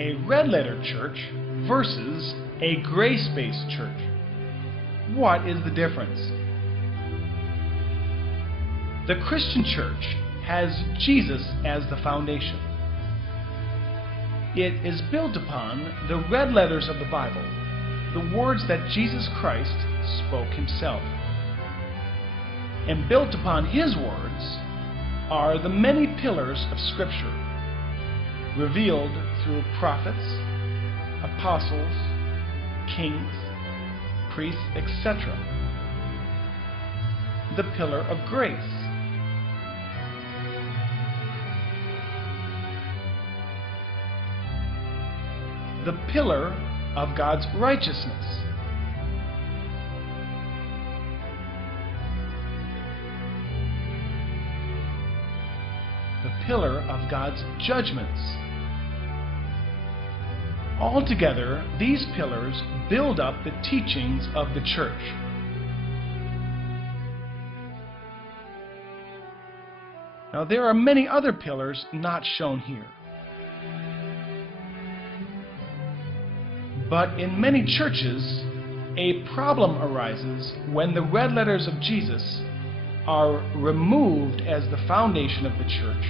a red-letter church versus a grace-based church. What is the difference? The Christian church has Jesus as the foundation. It is built upon the red letters of the Bible, the words that Jesus Christ spoke himself. And built upon his words are the many pillars of Scripture, revealed through prophets, apostles, kings, priests, etc. The pillar of grace. The pillar of God's righteousness. The pillar of God's judgments. Altogether, these pillars build up the teachings of the church. Now, there are many other pillars not shown here. But in many churches, a problem arises when the red letters of Jesus are removed as the foundation of the church,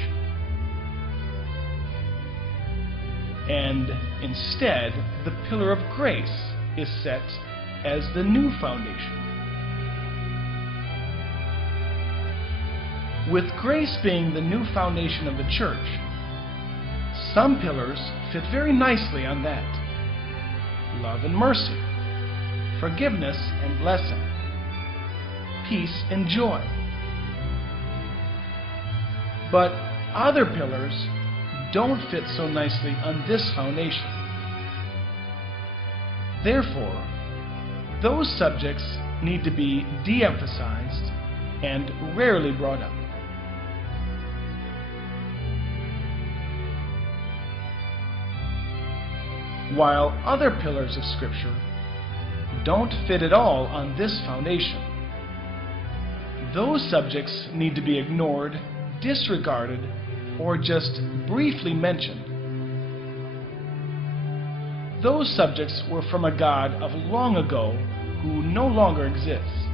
and instead the pillar of grace is set as the new foundation. With grace being the new foundation of the church, some pillars fit very nicely on that. Love and mercy, forgiveness and blessing, peace and joy. But other pillars don't fit so nicely on this foundation. Therefore, those subjects need to be de-emphasized and rarely brought up. While other pillars of Scripture don't fit at all on this foundation, those subjects need to be ignored, disregarded, or just briefly mentioned. Those subjects were from a God of long ago who no longer exists.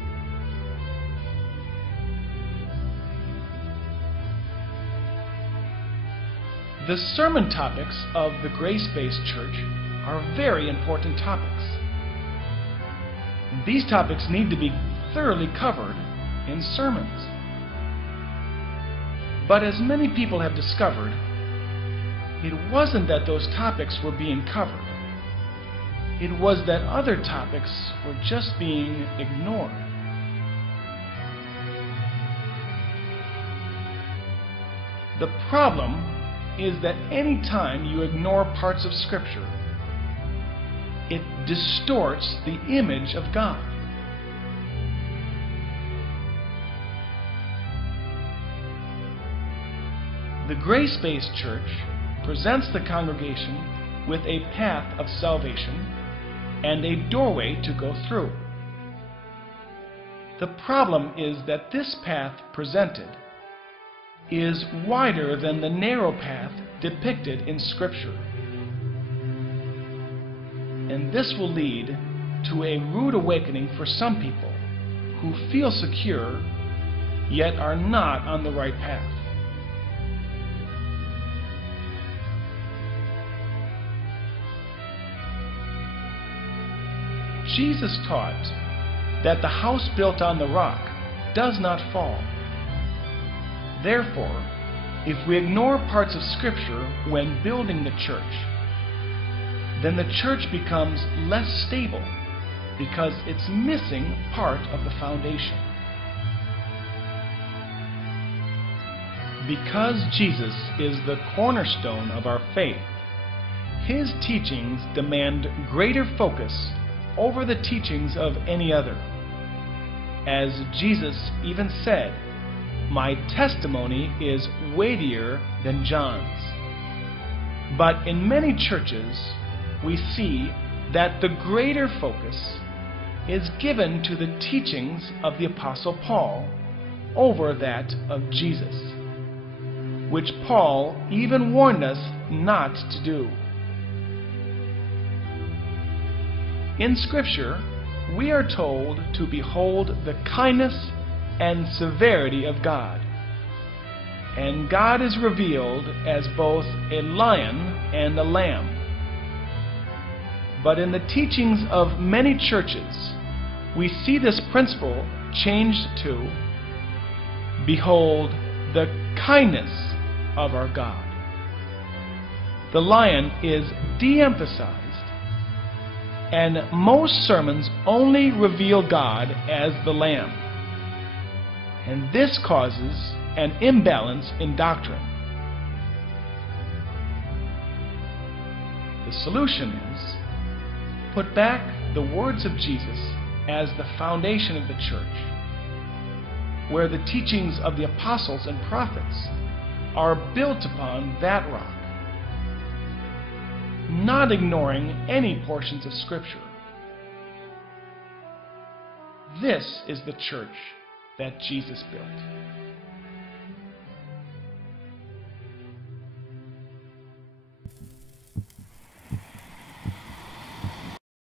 The sermon topics of the grace-based church are very important topics. These topics need to be thoroughly covered in sermons. But as many people have discovered, it wasn't that those topics were being covered. It was that other topics were just being ignored. The problem is that any time you ignore parts of Scripture, it distorts the image of God. The grace-based church presents the congregation with a path of salvation and a doorway to go through. The problem is that this path presented is wider than the narrow path depicted in Scripture. And this will lead to a rude awakening for some people who feel secure yet are not on the right path. Jesus taught that the house built on the rock does not fall. Therefore, if we ignore parts of Scripture when building the church, then the church becomes less stable because it's missing part of the foundation. Because Jesus is the cornerstone of our faith, his teachings demand greater focus over the teachings of any other. As Jesus even said, "My testimony is weightier than John's." But in many churches, we see that the greater focus is given to the teachings of the Apostle Paul over that of Jesus, which Paul even warned us not to do. In Scripture, we are told to behold the kindness and severity of God. And God is revealed as both a lion and a lamb. But in the teachings of many churches, we see this principle changed to behold the kindness of our God. The lion is de-emphasized, and most sermons only reveal God as the lamb. And this causes an imbalance in doctrine. The solution is put back the words of Jesus as the foundation of the church, where the teachings of the apostles and prophets are built upon that rock, not ignoring any portions of Scripture. This is the church that Jesus built.